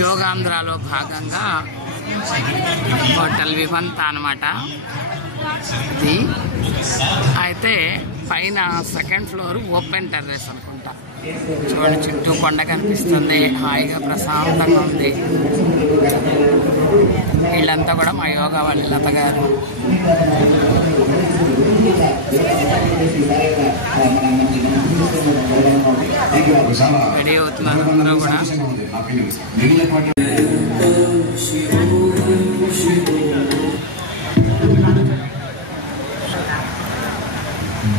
యోగాంధ్రాలో భాగంగా హోటల్ వివంత అన్నమాట ఇది. అయితే పైన సెకండ్ ఫ్లోర్ ఓపెన్ టెర్రస్ అనుకుంటా. చూడండి, చుట్టూ కొండ కనిపిస్తుంది, హాయిగా ప్రశాంతంగా ఉంది. వీళ్ళంతా కూడా మా యోగా వాళ్ళ లత గారు. రెడీ అవుతున్నారు అందరూ కూడా.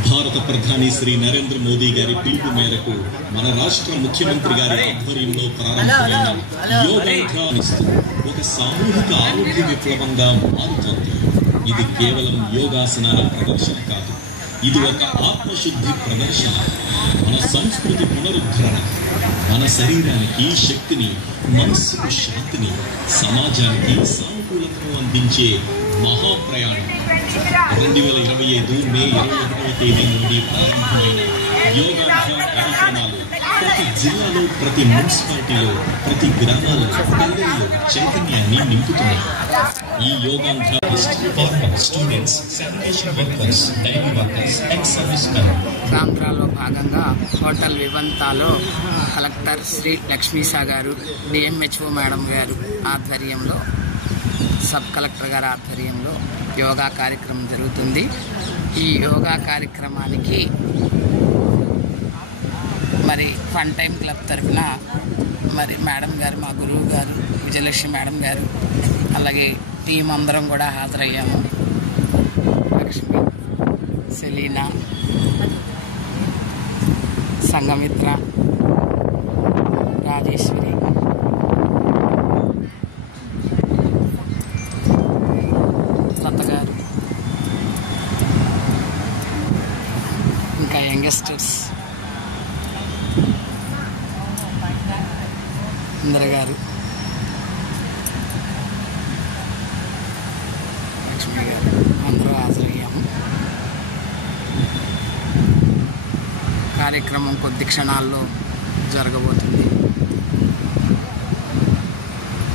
భారత ప్రధాని శ్రీ నరేంద్ర మోదీ గారి పిలుపు మేరకు మన రాష్ట్ర ముఖ్యమంత్రి గారి ఆధ్వర్యంలో ప్రారంభమైన యోగాంధ్ర ఒక సామూహిక ఆరోగ్య విప్లవంగా మారుతోంది. ఇది కేవలం యోగాసనాల ప్రదర్శన కాదు, ఇది ఒక ఆత్మశుద్ధి ప్రదర్శన. మన సంస్కృతి పునరుద్ధరణ, మన శరీరానికి శక్తిని, మనస్సుకు శాంతిని, సమాజానికి సానుకూలతను అందించే మహాప్రయాణం. 2025 మే 21వ తేదీ నుండి ప్రారంభమైన యోగాంధ్ర కార్యక్రమాలు ప్రతి జిల్లాలో, ప్రతి మున్సిపాలిటీలో, ప్రతి గ్రామాలలో, పల్లెల్లో చైతన్యాన్ని నింపుతున్నాయి. ఈ Yogandhra students, sanitation workers, dairy workers, ex servicemen. యోగాంధ్రలో భాగంగా హోటల్ వివంతాలో కలెక్టర్ శ్రీ లక్ష్మీసా గారు, డిఎంహెచ్ఓ మేడం గారు ఆధ్వర్యంలో, సబ్ కలెక్టర్ గారి ఆధ్వర్యంలో యోగా కార్యక్రమం జరుగుతుంది. ఈ యోగా కార్యక్రమానికి మరి ఫన్ టైం క్లబ్ తరఫున మరి మేడం గారు, మా గురువు గారు విజయలక్ష్మి మేడం గారు, అలాగే టీం అందరం కూడా హాజరయ్యాము. లక్ష్మి, సెలీనా, సంఘమిత్ర, రాజేశ్వరి, లత గారు, ఇంకా యంగస్టర్స్ ఇంద్ర గారు, లక్ష్మి గారు అందరూ హాజరయ్యాము. కార్యక్రమం కొద్ది క్షణాల్లో జరగబోతుంది.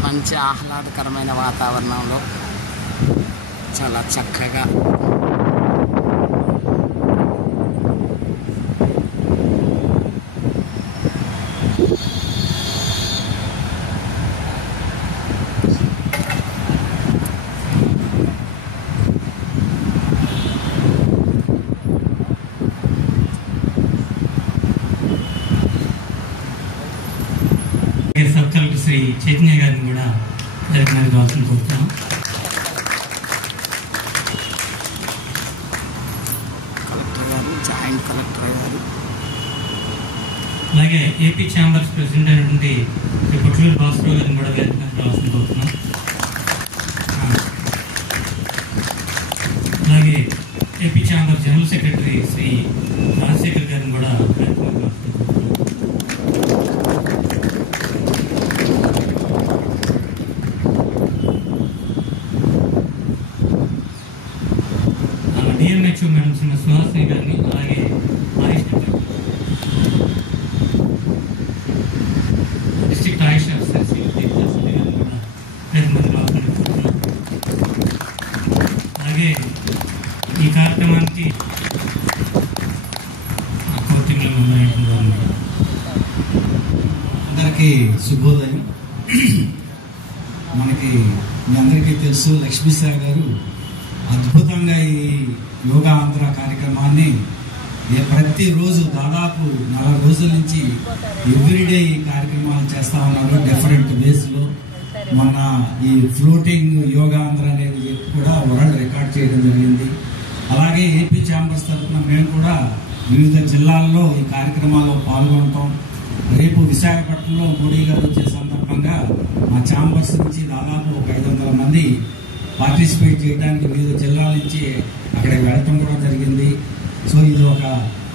మంచి ఆహ్లాదకరమైన వాతావరణంలో చాలా చక్కగా సబ్ కలెక్టర్ శ్రీ చైతన్య గారిని కూడా కార్యక్రమానికి రావాల్సిన కోరుతాం. కలెక్టర్ గారు, జాయింట్ కలెక్టర్ గారు, అలాగే ఏపీ ఛాంబర్స్ ప్రెసిడెంట్ అయినటువంటి శ్రీ పొట్లూరు భాస్కర్ గారిని కూడా కార్యక్రమానికి రావాల్సిన కోరుతున్నాం. అలాగే AP chamber general secretary Shri Rajasekhar గారిని కూడా కార్యక్రమానికి రావాల్సిన కోరుతున్నాం. డిఎంహెచ్ఓ మేడం శ్రీమతి సుహాసిని గారిని, అలాగే ఆయుష్ డిస్ట్రిక్ట్ ఆయుష్ ఆఫీసర్ శ్రీ గారిని కూడా ప్రతినిధి రావాలనుకుంటున్నాం. అలాగే ఈ కార్యక్రమానికి కోర్టింగ్లో ఉన్నటువంటి అందరికీ శుభోదయం. మనకి మీ అందరికీ తెలుసు, లక్ష్మీసా గారు అద్భుతంగా ఈ యోగా ఆంధ్ర కార్యక్రమాన్ని ప్రతిరోజు దాదాపు 4 రోజుల నుంచి ఎవ్రీడే ఈ కార్యక్రమాలు చేస్తూ ఉన్నారు డిఫరెంట్ వేస్లో. మొన్న ఈ ఫ్లోటింగ్ యోగా ఆంధ్ర అనేది కూడా వరల్డ్ రికార్డ్ చేయడం జరిగింది. అలాగే ఏపీ ఛాంబర్స్ తరఫున మేము కూడా వివిధ జిల్లాల్లో ఈ కార్యక్రమాల్లో పాల్గొంటాం. రేపు విశాఖపట్నంలో మోడీ గారు వచ్చే సందర్భంగా మా ఛాంబర్స్ నుంచి దాదాపు ఒక 500 మంది పార్టిసిపేట్ చేయడానికి వివిధ జిల్లాల నుంచి అక్కడికి వెళ్ళటం కూడా జరిగింది. సో ఇది ఒక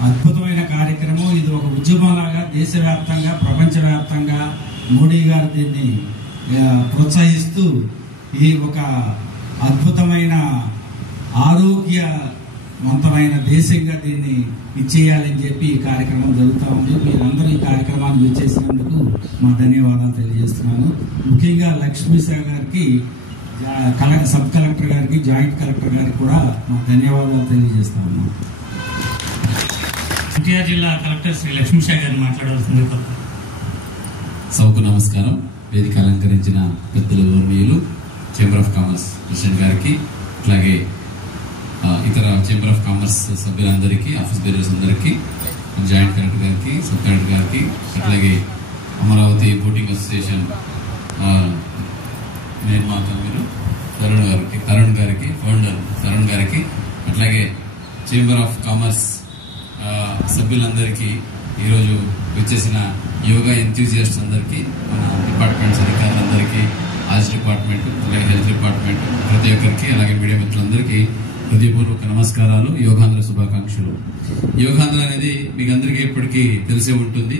అద్భుతమైన కార్యక్రమం. ఇది ఒక ఉద్యమంలాగా దేశవ్యాప్తంగా, ప్రపంచవ్యాప్తంగా మోడీ గారు దీన్ని ప్రోత్సహిస్తూ ఈ ఒక అద్భుతమైన ఆరోగ్య వంతమైన దేశంగా దీన్ని ఇచ్చేయాలని చెప్పి ఈ కార్యక్రమం జరుగుతూ ఉంది. మీరందరూ ఈ కార్యక్రమాన్ని విచ్చేసినందుకు మా ధన్యవాదాలు తెలియజేస్తున్నాను. ముఖ్యంగా లక్ష్మీశా గారికి, సబ్ కలెక్టర్ గారికి, జాయింట్ కలెక్టర్ గారికి కూడా మా ధన్యవాదాలు తెలియజేస్తా ఉన్నాం. ఎన్టీఆర్ జిల్లా కలెక్టర్ శ్రీ లక్ష్మీశా గారిని మాట్లాడవలసింది. సభకు నమస్కారం. వేదిక అలంకరించిన పెద్దలు, గౌరవనీయులు, చేంబర్ ఆఫ్ కామర్స్ ప్రెసిడెంట్ గారికి, అట్లాగే ఇతర చేంబర్ ఆఫ్ కామర్స్ సభ్యులందరికీ, ఆఫీస్ బేరర్స్ అందరికీ, జాయింట్ కలెక్టర్ గారికి, సబ్ కలెక్టర్ గారికి, అట్లాగే అమరావతి బోటింగ్ అసోసియేషన్ నిర్మాత మీరు తరుణ్ గారికి, ఫౌండర్ తరుణ్ గారికి, అట్లాగే చేంబర్ ఆఫ్ కామర్స్ సభ్యులందరికీ, ఈరోజు వచ్చేసిన యోగా ఎంతూజియాస్ట్స్ అందరికీ, మన డిపార్ట్మెంట్స్ అధికారులందరికీ, ఆర్ట్స్ డిపార్ట్మెంట్, అలాగే హెల్త్ డిపార్ట్మెంట్, ప్రతి ఒక్కరికి, అలాగే మీడియా మిత్రులందరికీ హృదయపూర్వక నమస్కారాలు, యోగాంధ్ర శుభాకాంక్షలు. యోగాంధ్ర అనేది మీకు అందరికీ ఇప్పటికీ తెలిసే ఉంటుంది.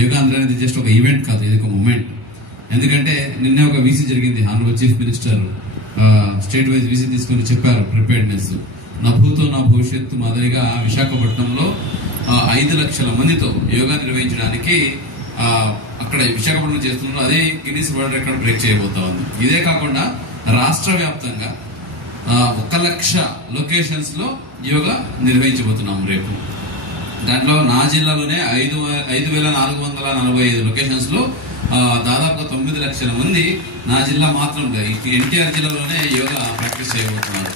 యోగాంధ్ర అనేది జస్ట్ ఒక ఈవెంట్ కాదు, ఇది ఒక మూమెంట్. ఎందుకంటే నిన్నే ఒక వీసీ జరిగింది. Honourable chief minister state wise VC తీసుకుని చెప్పారు ప్రిపేర్డ్నెస్. నా భూతో నా భవిష్యత్తు మాదిరిగా విశాఖపట్నంలో 5 లక్షల మందితో యోగా నిర్వహించడానికి అక్కడ విశాఖపట్నంలో చేస్తున్నారు. అదే గిన్నీస్ వరల్డ్ రికార్డ్ బ్రేక్ చేయబోతా ఉంది. ఇదే కాకుండా రాష్ట్ర వ్యాప్తంగా 1 లక్ష లొకేషన్స్ లో యోగా నిర్వహించబోతున్నాము రేపు. దాంట్లో నా జిల్లాలోనే 5,445 లొకేషన్స్ లో దాదాపుగా 9 లక్షల మంది నా జిల్లా మాత్రం ఎన్టీఆర్ జిల్లాలోనే యోగా ప్రాక్టీస్ చేయబోతున్నారు.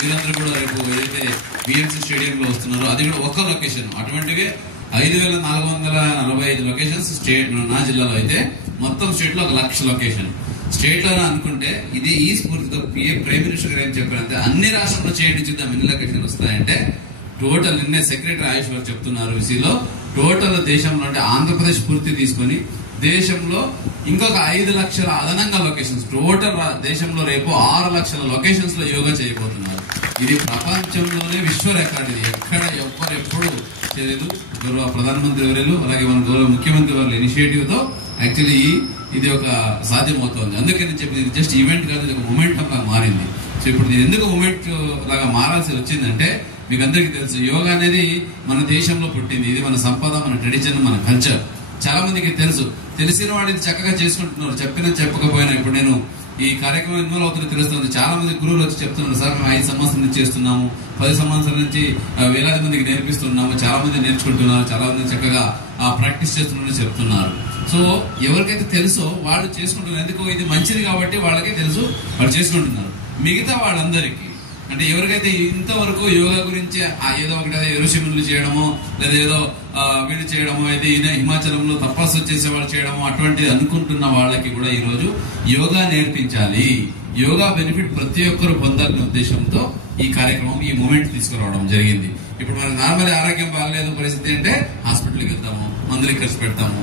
మీరందరూ కూడా రేపు ఏదైతే బిఎంసీ స్టేడియంలో వస్తున్నారో అది కూడా ఒక లొకేషన్. అటువంటివే 5,445 లొకేషన్స్ స్టేట్ నా జిల్లాలో అయితే, మొత్తం స్టేట్ లో 1 లక్ష లొకేషన్. స్టేట్ లో అనుకుంటే ఇది ఈ స్ఫూర్తితో ప్రైమ్ మినిస్టర్ గారు ఏం చెప్పారంటే అన్ని రాష్ట్రాల్లో చేయండి చూద్దాం ఎన్ని లొకేషన్ వస్తాయంటే, టోటల్ నిన్నే సెక్రటరీ ఆయుష్ గారు చెప్తున్నారు విసీలో, టోటల్ దేశంలో అంటే ఆంధ్రప్రదేశ్ పూర్తి తీసుకొని దేశంలో ఇంకొక 5 లక్షల అదనంగా లొకేషన్స్, టోటల్ దేశంలో రేపు 6 లక్షల లొకేషన్స్ లో యోగా చేయబోతున్నారు. ఇది ప్రపంచంలోనే విశ్వ రికార్డు. ఇది ఎక్కడ ఎవ్వరు ఎప్పుడు చేయలేదు. గౌరవ ప్రధానమంత్రి వర్యులు, అలాగే మన గౌరవ ముఖ్యమంత్రి వారి ఇనిషియేటివ్ తో యాక్చువల్లీ ఇది ఒక సాధ్యమవుతోంది. అందుకని చెప్పి ఇది జస్ట్ ఈవెంట్ కాదు, ఇది ఒక మొమెంటం లాగా మారింది. సో ఇప్పుడు ఇది ఎందుకు మూమెంట్ లాగా మారాల్సి వచ్చిందంటే, మీకు అందరికీ తెలుసు యోగా అనేది మన దేశంలో పుట్టింది. ఇది మన సంపద, మన ట్రెడిషన్, మన కల్చర్. చాలా మందికి తెలుసు. తెలిసిన వాడిని చక్కగా చేసుకుంటున్నారు, చెప్పకపోయినా. ఇప్పుడు నేను ఈ కార్యక్రమం ఇన్వాల్వ్ అవుతున్న తెలుస్తుంది. చాలా మంది గురువులు వచ్చి చెప్తున్నారు, సార్ మేము 5 సంవత్సరాల నుంచి చేస్తున్నాము, 10 సంవత్సరాల నుంచి వేలాది మందికి నేర్పిస్తున్నాము, చాలా మంది నేర్చుకుంటున్నారు, చాలా మంది చక్కగా ప్రాక్టీస్ చేస్తున్నారని చెప్తున్నారు. సో ఎవరికైతే తెలుసో వాళ్ళు చేసుకుంటున్నారు. ఎందుకు ఇది మంచిది కాబట్టి వాళ్ళకే తెలుసు, వాళ్ళు చేసుకుంటున్నారు. మిగతా వాళ్ళందరికీ అంటే ఎవరికైతే ఇంతవరకు యోగా గురించి ఏదో ఒకటి ఋషిమునులు చేయడమో, లేదా ఏదో వీళ్ళు చేయడమో, అయితే హిమాచలంలో తపస్సు చేసే వాళ్ళు చేయడమో అటువంటిది అనుకుంటున్న వాళ్ళకి కూడా ఈ రోజు యోగా నేర్పించాలి, యోగా బెనిఫిట్ ప్రతి ఒక్కరు పొందాలనే ఉద్దేశంతో ఈ కార్యక్రమం, ఈ మూమెంట్ తీసుకురావడం జరిగింది. ఇప్పుడు మనకు నార్మల్ ఆరోగ్యం బాగలేదు పరిస్థితి అంటే హాస్పిటల్కి వెళ్తాము, మందులకి ఖర్చు పెడతాము.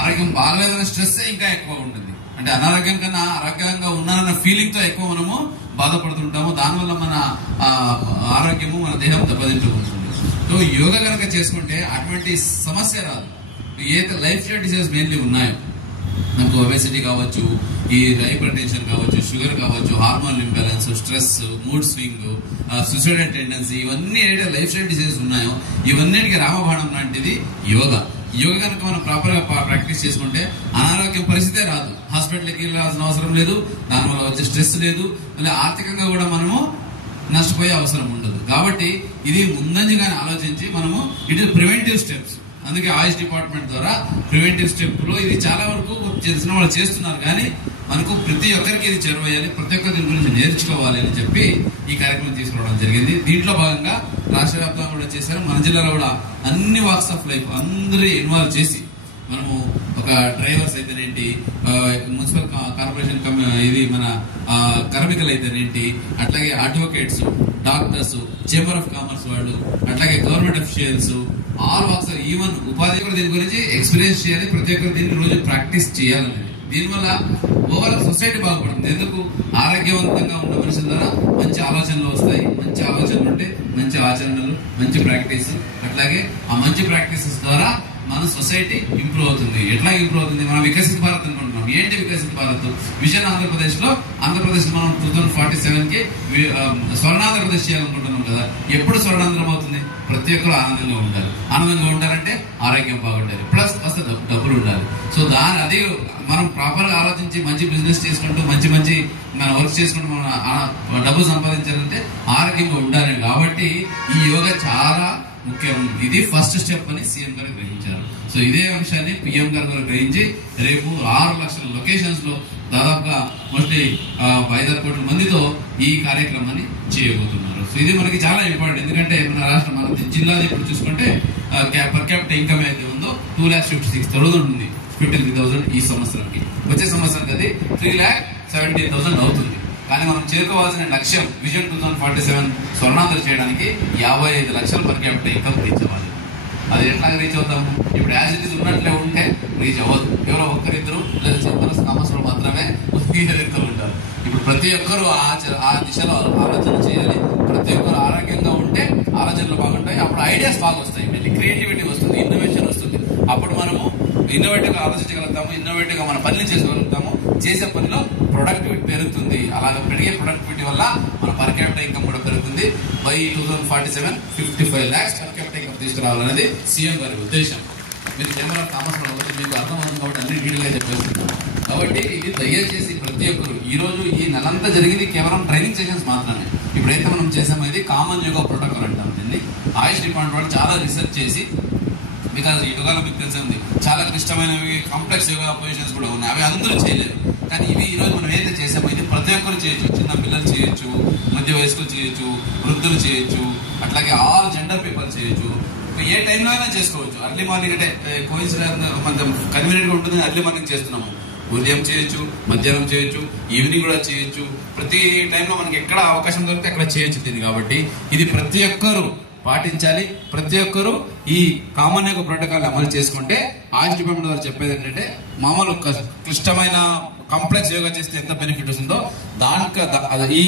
ఆరోగ్యం బాగలేదన్న స్ట్రెస్ ఇంకా ఎక్కువ ఉంటుంది. అంటే అనారోగ్యం కన్నా ఆరోగ్యంగా ఉన్నానన్న ఫీలింగ్ తో ఎక్కువ మనము బాధపడుతుంటాము. దానివల్ల మన ఆరోగ్యము, మన దేహం దెబ్బతింటుంది. సో యోగా కనుక చేసుకుంటే అటువంటి సమస్య రాదు. ఏదైతే లైఫ్ స్టైల్ డిసీజెస్ మెయిన్లీ ఉన్నాయో, మనకు ఒబెసిటీ కావచ్చు, ఈ హైపర్ టెన్షన్ కావచ్చు, షుగర్ కావచ్చు, hormone imbalance, stress, mood swing, suicidal tendency, ఇవన్నీ ఏదైతే లైఫ్ స్టైల్ డిసీజెస్ ఉన్నాయో ఇవన్నిటికీ రామబాణం లాంటిది యోగా. యోగా కనుక మనం ప్రాపర్ గా ప్రాక్టీస్ చేసుకుంటే అనారోగ్యం పరిస్థితే రాదు. హాస్పిటల్కి వెళ్ళాల్సిన అవసరం లేదు, దానివల్ల వచ్చే స్ట్రెస్ లేదు, మళ్ళీ ఆర్థికంగా కూడా మనము నష్టపోయే అవసరం ఉండదు. కాబట్టి ఇది ముందంజగానే ఆలోచించి మనము ఇట్ ఇస్ ప్రివెంటివ్ స్టెప్స్. అందుకే ఆయుష్ డిపార్ట్మెంట్ ద్వారా ప్రివెంటివ్ స్టెప్ లో ఇది చాలా వరకు తెలిసిన వాళ్ళు చేస్తున్నారు. కానీ మనకు ప్రతి ఒక్కరికి ఇది చేరవేయాలి, ప్రతి ఒక్కరి దీని గురించి నేర్చుకోవాలి అని చెప్పి ఈ కార్యక్రమం తీసుకురావడం జరిగింది. దీంట్లో భాగంగా రాష్ట్ర వ్యాప్తంగా కూడా చేశారు. మన జిల్లాలో కూడా అన్ని వాక్స్ ఆఫ్ లైఫ్ అందరూ ఇన్వాల్వ్ చేసి మనము ఒక డ్రైవర్స్ అయితేనేంటి, మున్సిపల్ కార్పొరేషన్ ఇది మన కార్మికులు అయితేనేంటి, అట్లాగే advocates, doctors, chamber of commerce వాళ్ళు, అట్లాగే government officials, all walks, even ఉపాధి కూడా దీని గురించి ఎక్స్పీరియన్స్ చేయాలి. ప్రతి ఒక్కరు దీన్ని రోజు ప్రాక్టీస్ చేయాలనేది. దీనివల్ల ఓవరాల్ సొసైటీ బాగుపడుతుంది. ఎందుకు ఆరోగ్యవంతంగా ఉన్న మనుషుల ద్వారా మంచి ఆలోచనలు వస్తాయి. మంచి ఆలోచనలు ఉంటే మంచి ఆచరణలు, మంచి ప్రాక్టీస్, అట్లాగే ఆ మంచి ప్రాక్టీసెస్ ద్వారా మన సొసైటీ ఇంప్రూవ్ అవుతుంది. ఎట్లా ఇంప్రూవ్ అవుతుంది? మనం వికసిత భారత్ అనుకుంటున్నాం. ఏంటి వికసిత భారత్ విజన్ ఆంధ్రప్రదేశ్ లో మనం 2047కి స్వర్ణాంధ్రప్రదేశ్ చేయాలనుకుంటున్నాం కదా. ఎప్పుడు స్వర్ణాంధ్రం అవుతుంది? ప్రతి ఒక్కరు ఆనందంగా ఉంటారు. ఆనందంగా ఉంటారంటే ఆరోగ్యం బాగుండాలి, ప్లస్ వస్తే డబ్బులు ఉండాలి. సో అది మనం ప్రాపర్ గా ఆలోచించి మంచి బిజినెస్ చేసుకుంటూ మంచి మన వర్క్ చేసుకుంటూ మనం డబ్బు సంపాదించాలంటే ఆరోగ్యంగా ఉండాలి. కాబట్టి ఈ యోగా చాలా ముఖ్యం. ఇది ఫస్ట్ స్టెప్ అని సీఎం గారు గ్రహించారు. సో ఇదే అంశాన్ని పిఎం గారు గ్రహించి రేపు 6 లక్షల లొకేషన్స్ లో దాదాపుగా మోస్ట్లీ 5-6 కోట్ల మందితో ఈ కార్యక్రమాన్ని చేయబోతున్నారు. సో ఇది మనకి చాలా ఇంపార్టెంట్. ఎందుకంటే మన జిల్లాది ఇప్పుడు చూసుకుంటే పర్ క్యాపిటల్ ఇన్కమ్ అయితే ఉందో 2,56,000 ఉంది. 53,000 ఈ సంవత్సరానికి. వచ్చే సంవత్సరానికి అది 3,17,000 అవుతుంది. కానీ మనం చేరుకోవాల్సిన లక్ష్యం విజన్ 2047 స్వర్ణాంధ్ర చేయడానికి 55 లక్షల పర్ క్యాపిటల్ ఇన్కమ్ రీచ్ అవ్వాలి. అది ఎట్లా రీచ్ అవుతాము? ఇప్పుడు యాజ్ ఇట్ ఈస్ ఉన్నట్లే ఉంటే రీచ్ అవ్వదు. ఎవరో ఒక్కరిద్దరు లేదా సంవత్సరం మాత్రమే వెళ్తూ ఉంటారు. ఇప్పుడు ప్రతి ఒక్కరూ ఆ దిశలో ఆలోచన చేయాలి. ప్రతి ఒక్కరు ఆరోగ్యంగా ఉంటే ఆలోచనలు బాగుంటాయి. అప్పుడు ఐడియాస్ బాగా వస్తాయి, మళ్ళీ క్రియేటివిటీ వస్తుంది, ఇన్నోవేషన్ వస్తుంది. అప్పుడు మనము ఇన్నోవేటివ్ గా ఆలోచించగలుగుతాము, ఇన్నోవేటివ్ గా మన పనులు చేసుకోగలుగుతాము. చేసే పనిలో ప్రొడక్టివిటీ పెరుగుతుంది. అలాగే పెరిగే ప్రొడక్టివిటీ వల్ల మన పర్ క్యాపిటల్ ఇన్కమ్ కూడా పెరుగుతుంది. By 2047 55 lakhs per capital income తీసుకురావాలనేది సీఎం గారి ఉద్దేశం. మీరు చేంబర్ ఆఫ్ కామర్స్ లో మీకు అర్థమవుతుంది కాబట్టి అన్ని డీటెయిల్ గా చెప్పేస్తున్నాం. కాబట్టి ఇది దయచేసి ప్రతి ఒక్కరు ఈ రోజు ఈ నెలంతా జరిగింది కేవలం ట్రైనింగ్ సెషన్స్ మాత్రమే. ఇప్పుడైతే మనం చేసామో ఇది కామన్ యోగా ప్రోటోకాల్ అంటాం. దీన్ని ఆయుష్ డిపార్ట్మెంట్ వాళ్ళు చాలా రీసెర్చ్ చేసి, బికాజ్ ఈ యోగాలో మీకు తెలిసింది చాలా క్లిష్టమైనవి కాంప్లెక్స్ యోగా పొజిషన్స్ కూడా ఉన్నాయి, అవి అందరూ చేయలేరు. కానీ ఇవి ఈ రోజు మనం ఏదైతే చేసామో ఇది ప్రతి ఒక్కరు చేయొచ్చు. చిన్న పిల్లలు చేయొచ్చు, మధ్య వయస్కులు చేయొచ్చు, వృద్ధులు చేయొచ్చు, అట్లాగే ఆల్ జెండర్ పీపుల్ చేయొచ్చు. ఏ టైంలో అయినా చేసుకోవచ్చు. అర్లీ మార్నింగ్ అంటే కొంచెం కన్వీనియంట్ గా ఉంటుంది. అర్లీ మార్నింగ్ చేస్తున్నాము, ఉదయం చేయొచ్చు, మధ్యాహ్నం చేయొచ్చు, ఈవినింగ్ కూడా చేయొచ్చు. ప్రతి టైంలో మనకి ఎక్కడ అవకాశం దొరికితే అక్కడ చేయొచ్చు దీన్ని. కాబట్టి ఇది ప్రతి ఒక్కరు పాటించాలి. ప్రతి ఒక్కరు ఈ కామన్ యోగా ప్రోటోకాల్ అమలు చేసుకుంటే ఆయుష్ డిపార్ట్మెంట్ వారు చెప్పేది ఏంటంటే మామూలు క్లిష్టమైన కాంప్లెక్స్ యోగా చేస్తే ఎంత బెనిఫిట్ వస్తుందో దానికి ఈ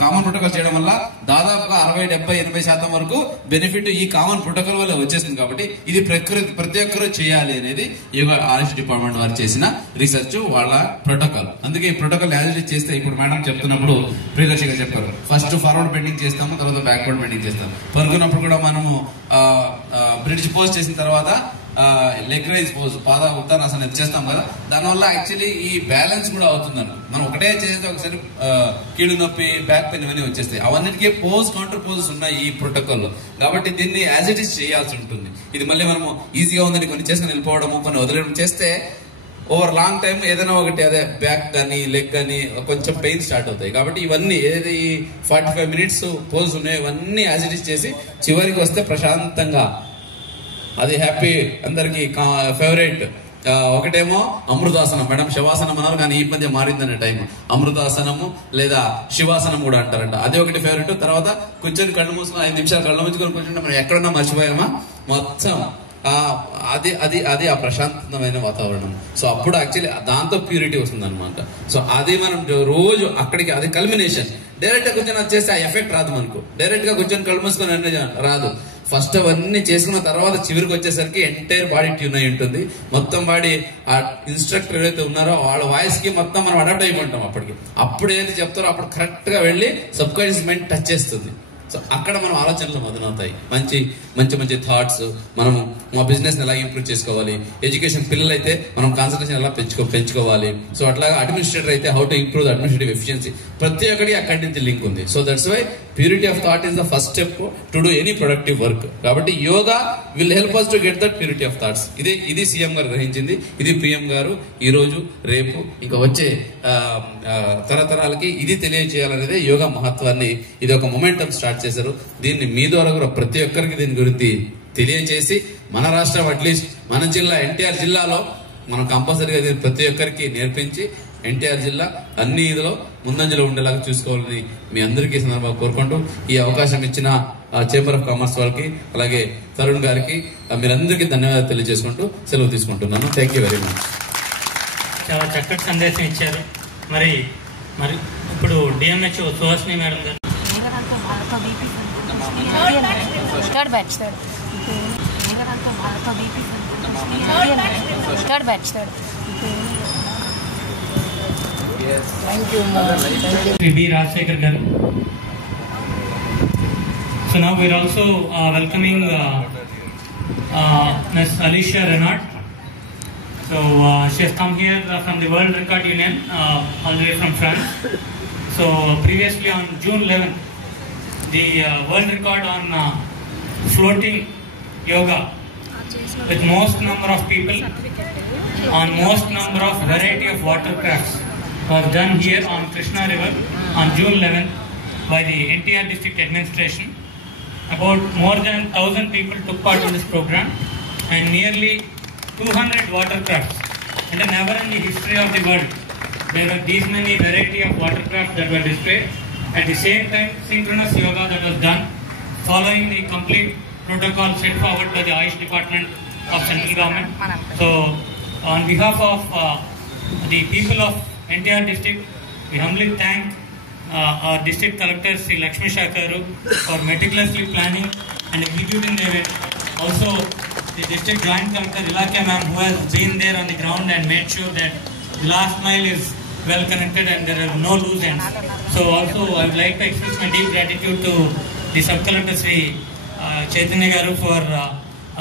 కామన్ ప్రోటోకాల్ చేయడం వల్ల దాదాపుగా 60-70-80% వరకు బెనిఫిట్ ఈ కామన్ ప్రోటోకాల్ వల్ల వచ్చేస్తుంది. కాబట్టి ఇది ప్రతి ఒక్కరు చేయాలి అనేది యోగా ఆయుష్ డిపార్ట్మెంట్ వారు చేసిన రీసెర్చ్, వాళ్ళ ప్రోటోకాల్. అందుకే ఈ ప్రోటోకాల్ యాజ్ చేస్తే ఇప్పుడు మేడం చెప్తున్నప్పుడు ప్రియదర్శి గారు చెప్పారు, ఫస్ట్ ఫార్వర్డ్ బెండింగ్ చేస్తాము, తర్వాత బ్యాక్వర్డ్ బెండింగ్ చేస్తాము. పరుగునప్పుడు కూడా మనము బ్రిడ్జ్ పోస్ట్ చేసిన తర్వాత లెగ్ రైజ్ పోజ్, పాద ఉత్తరాసనం చేస్తాం కదా. దానివల్ల యాక్చువల్లీ ఈ బ్యాలెన్స్ కూడా అవుతుందన్న. మనం ఒకటే చేస్తే ఒకసారి కీడు నొప్పి, బ్యాక్ పెయిన్ ఇవన్నీ వచ్చేస్తాయి. అవన్నిటికీ పోజ్, కౌంటర్ పోజెస్ ఉన్నాయి ఈ ప్రోటోకాల్లో. కాబట్టి దీన్ని యాజ్ ఇట్ ఈస్ చేయాల్సి ఉంటుంది. ఇది మళ్ళీ మనము ఈజీగా ఉందని కొన్ని చేసుకుని వెళ్ళిపోవడము, కొన్ని వదిలేయడం చేస్తే ఓవర్ లాంగ్ టైం ఏదైనా ఒకటి అదే బ్యాక్ కానీ లెగ్ కానీ కొంచెం పెయిన్ స్టార్ట్ అవుతాయి. కాబట్టి ఇవన్నీ ఏది 45 minutes పోజ్ ఉన్నాయి ఇవన్నీ యాజ్ ఇట్ ఈస్ చేసి చివరికి వస్తే ప్రశాంతంగా అది హ్యాపీ. అందరికి ఫేవరెట్ ఒకటేమో అమృతాసనం, మేడం శవాసనం అన్నారు కానీ ఈ మధ్య మారిందనే టైం. అమృతాసనము లేదా శివాసనం కూడా అంటారంట, అది ఒకటి ఫేవరెట్. తర్వాత కూర్చొని కళ్ళు మూసుకొని 5 నిమిషాలు కళ్ళు మూసుకొని కూర్చుంటే మనం ఎక్కడన్నా మర్చిపోయామా మొత్తం అది ఆ ప్రశాంతమైన వాతావరణం. సో అప్పుడు యాక్చువల్లీ దాంతో ప్యూరిటీ వస్తుంది అనమాట. సో అది మనం రోజు అక్కడికి అది కల్మినేషన్. డైరెక్ట్ గా కూర్చొని వచ్చేస్తే ఆ ఎఫెక్ట్ రాదు మనకు. డైరెక్ట్ గా కూర్చొని కళ్ళు మూసుకొని అన్నీ రాదు. ఫస్ట్ అవన్నీ చేసుకున్న తర్వాత చివరికి వచ్చేసరికి ఎంటైర్ బాడీ ట్యూన్ అయి ఉంటుంది. మొత్తం బాడీ ఆ ఇన్స్ట్రక్టర్ ఏదైతే ఉన్నారో వాళ్ళ వాయిస్ కి మొత్తం మనం అడాప్ట్ అయిపోతాం. అప్పుడు ఏదైతే చెప్తారో అప్పుడు కరెక్ట్ గా వెళ్ళి సబ్ కాన్షియస్ మైండ్ టచ్ చేస్తుంది. సో అక్కడ మనం ఆలోచనలు మొదలవుతాయి. మంచి థాట్స్, మనము మా బిజినెస్ ఎలా ఇంప్రూవ్ చేసుకోవాలి, ఎడ్యుకేషన్ పిల్లలు అయితే మనం కాన్సన్ట్రేషన్ ఎలా పెంచుకోవాలి. సో అట్లాగా అడ్మినిస్ట్రేటర్ అయితే how to improve the administrative efficiency, ప్రతి ఒక్కటి అక్కడి నుంచి లింక్ ఉంది. So that's why purity of thought is the first step to do any productive work. కాబట్టి yoga will help us to get that purity of thoughts. ఇది CM గారు గ్రహించింది. ఇది పిఎం గారు ఈ రోజు రేపు ఇంకా వచ్చే తరతరాలకి ఇది తెలియజేయాలనేదే యోగా మహత్వాన్ని. ఇది ఒక మొమెంటం స్టార్ట్ చేశారు. దీన్ని మీ ద్వారా కూడా ప్రతి ఒక్కరికి దీని గురించి తెలియజేసి మన రాష్ట్రం అట్లీస్ట్ మన జిల్లా ఎన్టీఆర్ జిల్లాలో మనం కంపల్సరీగా దీన్ని ప్రతి ఒక్కరికి నేర్పించి ఎన్టీఆర్ జిల్లా అన్ని ఇదిలో ముందంజలో ఉండేలాగా చూసుకోవాలని మీ అందరికీ సందర్భంగా కోరుకుంటూ ఈ అవకాశం ఇచ్చిన చేంబర్ ఆఫ్ కామర్స్ వాళ్ళకి అలాగే తరుణ్ గారికి మీరందరికీ ధన్యవాదాలు తెలియజేసుకుంటూ సెలవు తీసుకుంటున్నాను. Thank you very much. చాలా చక్కటి సందేశం ఇచ్చారు. మరి ఇప్పుడు డిఎంహెచ్ఓ సుహాసిని మేడం గారు third batch B. Rajsekhar garu. So now we're also welcoming Ms. Alicia Renard. So she has come here from the World Record Union, all the way from France. So previously on June 11th, the world record on floating yoga with most number of people on most number of variety of watercrafts was done here on Krishna River on June 11th by the NTR District Administration. About more than 1,000 people took part in this program and nearly 200 watercrafts. And never in the history of the world there were these many variety of watercrafts that were displayed. At the same time, synchronous yoga that was done following the complete protocol set forward by the Ayush Department of Central Government. So on behalf of the people of NTR district, we humbly thank our district collector Sri Lakshmi Shakaru for meticulously planning and executing the event. Also the district joint collector Ilakya ma'am, who has been there on the ground and made sure that the last mile is well connected and there are no loose ends. So also I would like to express my deep gratitude to the sub-collector Sri Chaitanya Garu for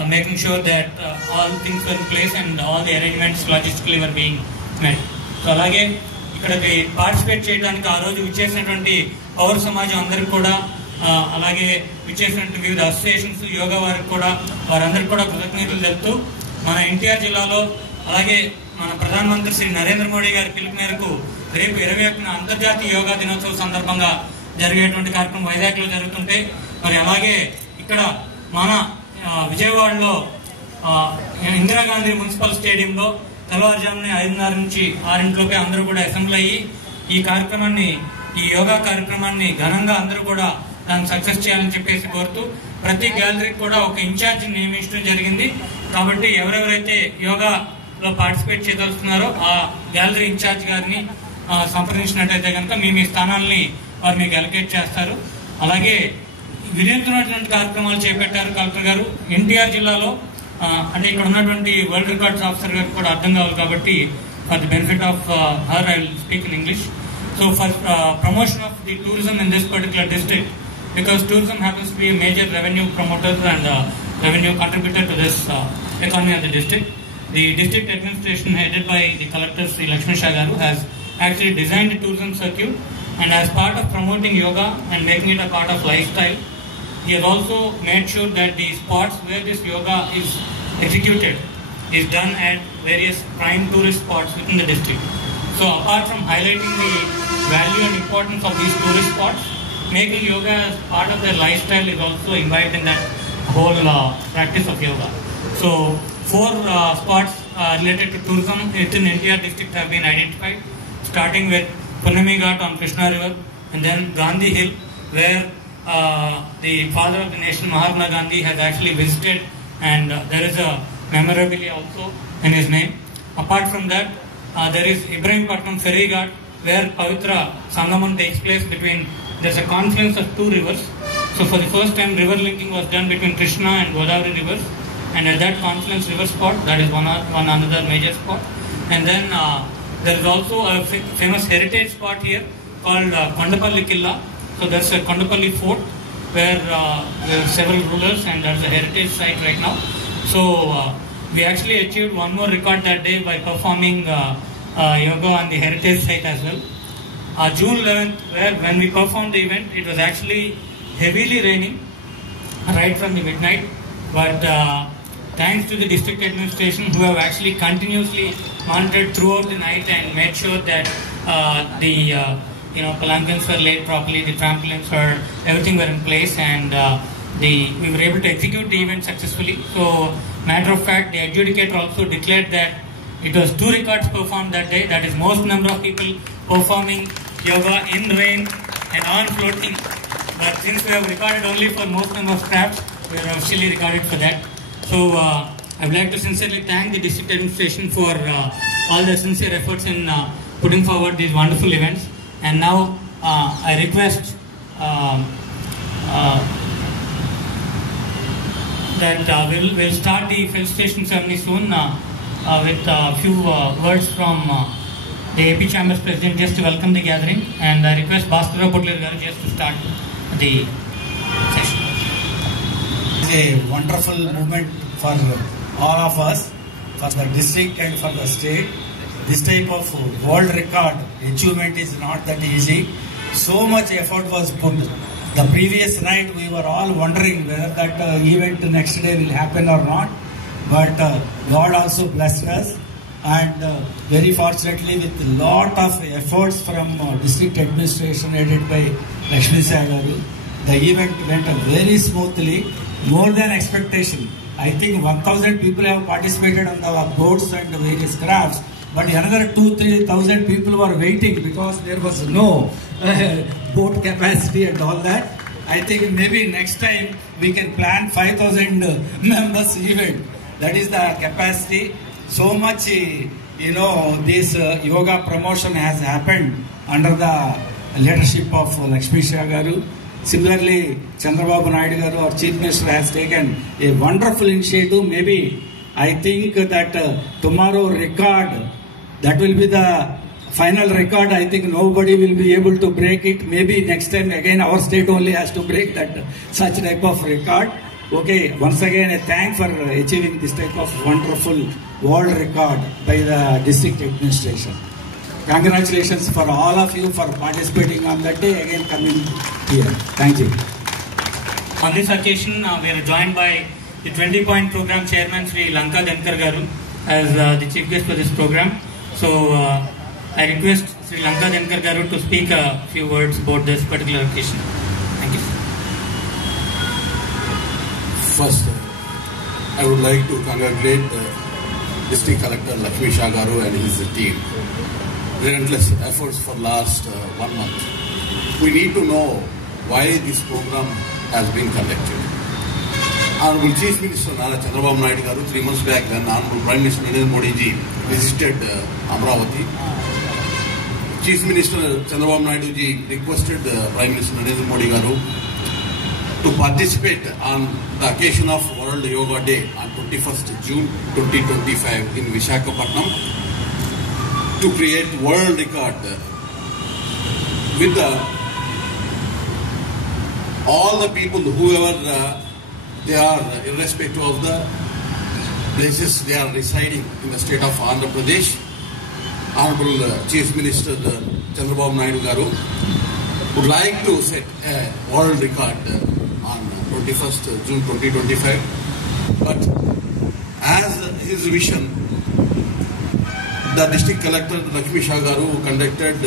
making sure that all things were in place and all the arrangements logistically were being met. So alage ikkadaki participate cheyడానికి ఆ రోజు విచ్చేసినటువంటి పౌర సమాజం అందరికీ కూడా అలాగే విచ్చేసినటువంటి వివిధ అసోసియేషన్స్ యోగా వారికి కూడా వారందరికీ కూడా కృతజ్ఞతలు తెలుపుతూ మన ఎన్టీఆర్ జిల్లాలో అలాగే మన ప్రధానమంత్రి శ్రీ నరేంద్ర మోడీ గారి పిలుపు మేరకు రేపు 21న అంతర్జాతీయ యోగా దినోత్సవం సందర్భంగా జరిగేటువంటి కార్యక్రమం వైజాగ్లో జరుగుతుంటే మరి అలాగే ఇక్కడ మన విజయవాడలో ఇందిరాగాంధీ మున్సిపల్ స్టేడియంలో తెల్లవారుజామున 5:30 నుంచి 6 అందరూ కూడా అసెంబ్లీ అయ్యి ఈ కార్యక్రమాన్ని ఈ యోగా కార్యక్రమాన్ని ఘనంగా అందరూ కూడా దాన్ని సక్సెస్ చేయాలని చెప్పేసి కోరుతూ ప్రతి గ్యాలరీకి కూడా ఒక ఇన్ఛార్జ్ నియమించడం జరిగింది. కాబట్టి ఎవరెవరైతే యోగాలో పార్టిసిపేట్ చేయదలుచుకున్నారో ఆ గ్యాలరీ ఇన్ఛార్జ్ గారిని సంప్రదించినట్టయితే కనుక మీ స్థానాలని వారు మీకు అలొకేట్ చేస్తారు. అలాగే వినూత్నమైనటువంటి కార్యక్రమాలు చేపట్టారు కలెక్టర్ గారు. ఎన్టీఆర్ జిల్లాలో అంటే ఇక్కడ ఉన్నటువంటి వరల్డ్ రికార్డ్స్ ఆఫీసర్ గారికి కూడా అర్థం కావాలి కాబట్టి for the benefit of her I will speak in English. So for promotion of the tourism in this particular district, because tourism happens to be a major revenue promoter and revenue contributor to this economy of the district, the district administration headed by the collector Sri Lakshmi Shagaru has actually designed a tourism circuit, and as part of promoting yoga and making it a part of lifestyle, he has also made sure that the spots where this yoga is executed is done at various prime tourist spots within the district. So apart from highlighting the value and importance of these tourist spots, making yoga as part of their lifestyle is also imbibed in that whole practice of yoga. So 4 spots related to tourism within NTR district have been identified, starting with Punami Ghat on Krishna River, and then Gandhi Hill, where the father of the nation Mahatma Gandhi has actually visited, and there is a memorabilia also in his name. Apart from that, there is Ibrahimpatnam Ferry Ghat, where Pavitra Sangamam takes place between, there's a confluence of 2 rivers. So for the first time river linking was done between Krishna and Godavari rivers, and at that confluence river spot, that is one another major spot. And then there is also a famous heritage spot here called Kondapalli Killa. So there's a Kondapalli fort where there are several rulers, and that's a heritage site right now. So we actually achieved one more record that day by performing yoga on the heritage site as well. June 11th, when we performed the event, it was actually heavily raining right from the midnight, but thanks to the district administration who have actually continuously monitored throughout the night and made sure that the palanquins were laid properly, the trampolines were, everything were in place, and we were able to execute the event successfully. So matter of fact, the adjudicator also declared that it was 2 records performed that day, that is most number of people performing yoga in rain and on floating. But since we have recorded only for most number of crafts, we are officially recorded for that. So I would like to sincerely thank the district administration for all the sincere efforts in putting forward these wonderful events. And now I request that we'll start the felicitation ceremony soon with a few words from the AP Chambers President just to welcome the gathering, and I request Bhaskara Potler garu just to start the session. It's a wonderful moment for all of us, for the district and for the state. This type of world record achievement is not that easy. So much effort was put. The previous night we were all wondering whether that event next day will happen or not. But God also blessed us, and very fortunately with a lot of efforts from district administration headed by Lakshmi Sagaru, the event went very smoothly, more than expectation. I think 1,000 people have participated on the boards and various crafts, but another 2,000-3,000 people were waiting because there was no boat capacity and all that. I think maybe next time we can plan 5,000 members event. That is the capacity. So much, this yoga promotion has happened under the leadership of Lakshmi Sagaru. Similarly, Chandrababu Naidu Garu, our Chief Minister, has taken a wonderful initiative. Maybe I think that tomorrow record, that will be the final record. I think nobody will be able to break it. Maybe next time again our state only has to break that such type of record. Okay, once again I thank for achieving this type of wonderful world record by the district administration. Congratulations for all of you for participating on that day, again coming here. Thank you. On this occasion, we are joined by the 20-point program chairman Sri Lanka Denkar Garu as the chief guest for this program. So I request Sri Lanka Denkar Garu to speak a few words about this particular occasion. Thank you. First, I would like to congratulate District Collector Lakshmi Sagaru and his team. Relentless efforts for last 1 month. We need to know why this program has been conducted. Honorable Chief Minister Nara Chandrababu Naidu Garu 3 months back, when Honorable Prime Minister Narendra Modi ji visited Amravati, Chief Minister Chandrababu Naidu ji requested Prime Minister Narendra Modi Garu to participate on the occasion of World Yoga Day on 21st June 2025 in Visakhapatnam to create world record with all the people, whoever they are, irrespective of the places they are residing in the state of Andhra Pradesh. Honorable Chief Minister Chandrababu Naidu Garu would like to set a world record on 21st June 2025. But as his vision, the District Collector Lakshmi Sagaru conducted,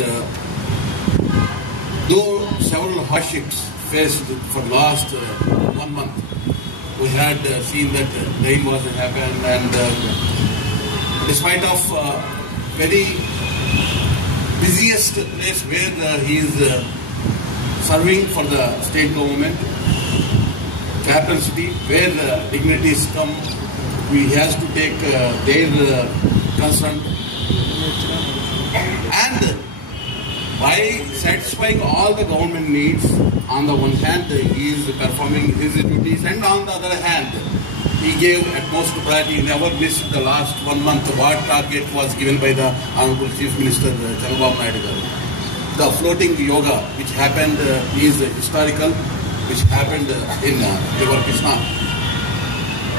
though several hardships faced for last 1 month. We had seen that rain was happened, and despite of very busiest place where he is serving for the state government, capital city, where dignitaries come, he has to take their concern, and by satisfying all the government needs, on the one hand he is performing his duties, and on the other hand he gave utmost priority. He never missed the last 1 month what target was given by the Honorable Chief Minister Chandrababu Naidu Garu. The floating yoga which happened is historical, which happened in River Krishna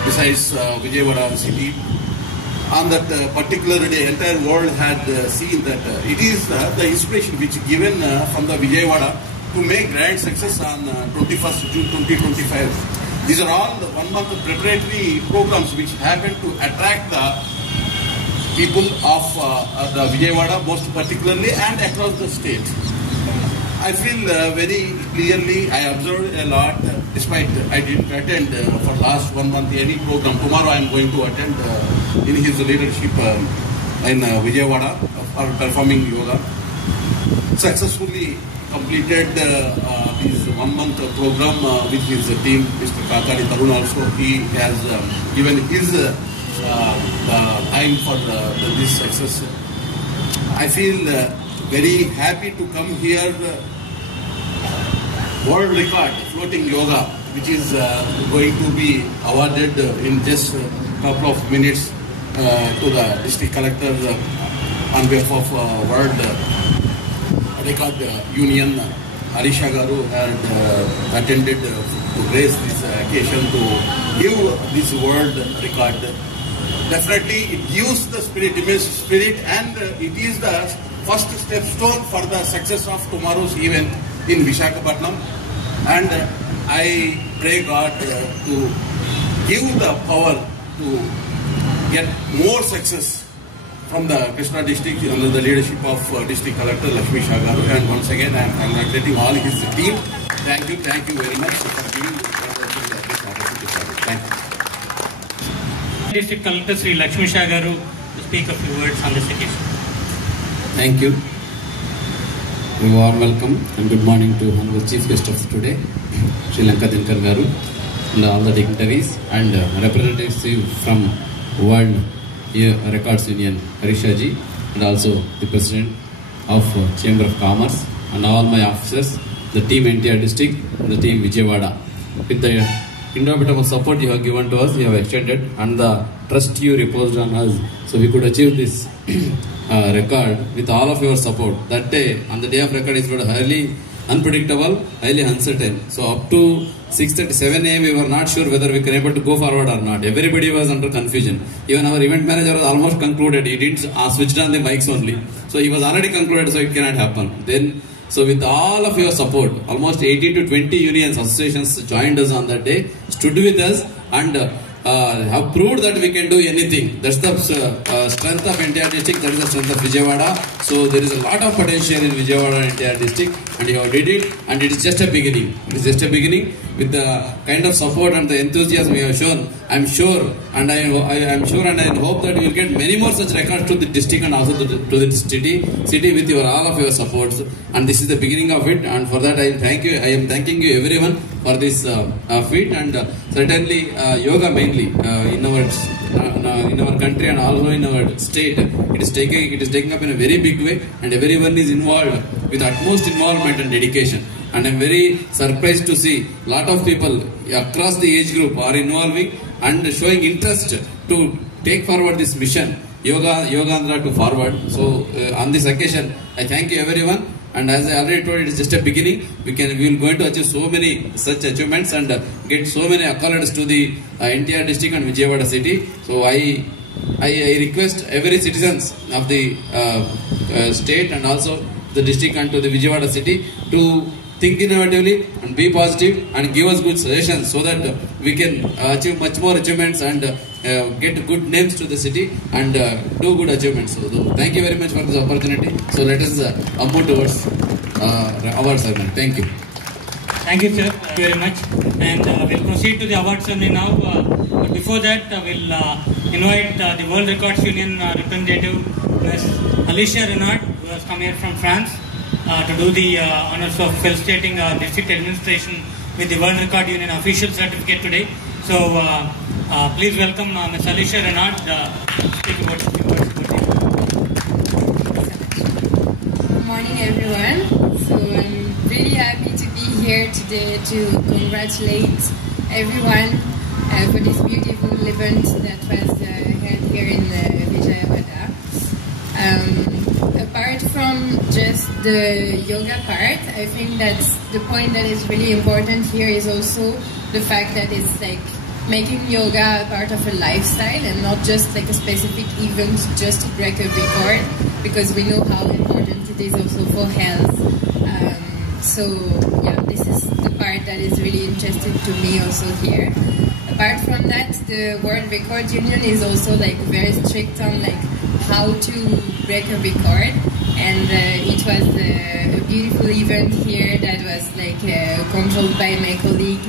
besides Vijayawada city. On that particular day, entire world had seen that it is the inspiration which given from the Vijayawada to make grand success on 21st June 2025. These are all the 1 month preparatory programs which happen to attract the people of the Vijayawada most particularly and across the state. I feel very clearly, I observed a lot, despite I didn't attend for last 1 month any program. Tomorrow I am going to attend in his leadership in Vijayawada for performing yoga. Successfully completed his 1 month program with his team, Mr. Kakari Tarun also. He has given his time for this success. I feel very happy to come here. World record floating yoga, which is going to be awarded in just a couple of minutes to the District Collector on behalf of World Record Union, Alisha Garu had attended to grace this occasion to give this world record. Definitely it gives the spirit and it is the first stepstone for the success of tomorrow's event in Visakhapatnam. And I pray God to give the power to get more success from the Krishna district under the leadership of District Collector Lakshmi Shagaru. And once again I am congratulating all his team. Thank you very much for giving this opportunity. Thank you. District Collector Sri Lakshmi Shagaru to speak a few words on this occasion. Thank you. A warm welcome and good morning to Honorable Chief Guest of today, Sri Lanka Dinkar Garu, and all the dignitaries and representatives from World Records Union, Harisha ji, and also the President of Chamber of Commerce, and all my officers, the team NTR District, and the team Vijayawada. With the indomitable support you have given to us, you have extended, and the trust you reposed on us, so we could achieve this record with all of your support. That day, on the day of record, is highly unpredictable, highly uncertain. So up to 6:37 a.m. we were not sure whether we can able to go forward or not. Everybody was under confusion. Even our event manager was almost concluded. He didn't switch on the mics only. So he was already concluded, so it cannot happen. Then, so with all of your support, almost 18 to 20 unions, associations joined us on that day, stood with us, and have proved that we can do anything. That's the strength of NTR district, that is the strength of Vijayawada. So there is a lot of potential in Vijayawada and NTR district, and you have did it, and it is just a beginning. It is just a beginning. With the kind of support and the enthusiasm you have shown, I am sure and I hope that you will get many more such records to the district and also to the city with all of your supports. And this is the beginning of it, and for that I am thanking you everyone for this feat, and certainly yoga mainly in our country and also in our state, it is taking up in a very big way, and everyone is involved with utmost involvement and dedication. And I am very surprised to see a lot of people across the age group are involving and showing interest to take forward this mission, Yoga-Andhra to forward. So on this occasion, I thank you everyone. And as I already told, it is just a beginning. We will going to achieve so many such achievements and get so many accolades to the NTR district and Vijayawada city. So I request every citizens of the state and also the district and to the Vijayawada city to think innovatively and be positive and give us good suggestions so that we can achieve much more achievements and get good names to the city and do good achievements. So thank you very much for this opportunity. So let us move towards award ceremony. Thank you. Thank you, sir, very much. And we'll proceed to the award ceremony now. But before that, we'll invite the World Records Union representative, Ms. Alicia Renard, who has come here from France, to do the honors of felicitating district administration with the World Record Union official certificate today. So please welcome Ms. Alicia Renard to speak about the words. Good morning, everyone. So I'm really happy to be here today to congratulate everyone for this beautiful event that was held here in Vijayawada. Apart from just the yoga part, I think that the point that is really important here is also the fact that it's like making yoga a part of a lifestyle and not just like a specific event just to break a record, because we know how important it is also for health. So yeah, this is the part that is really interesting to me also here. Apart from that, the World Record Union is also like very strict on like how to break a record, and it was a beautiful event here that was like controlled by my colleague,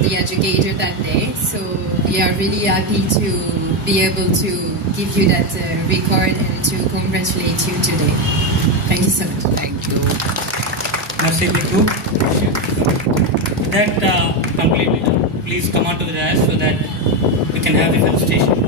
the educator that day. So we are really happy to be able to give you that record and to congratulate you today. Thank you so much. Thank you. Merci beaucoup. That completed. Please come on to the dais so that we can have the felicitation.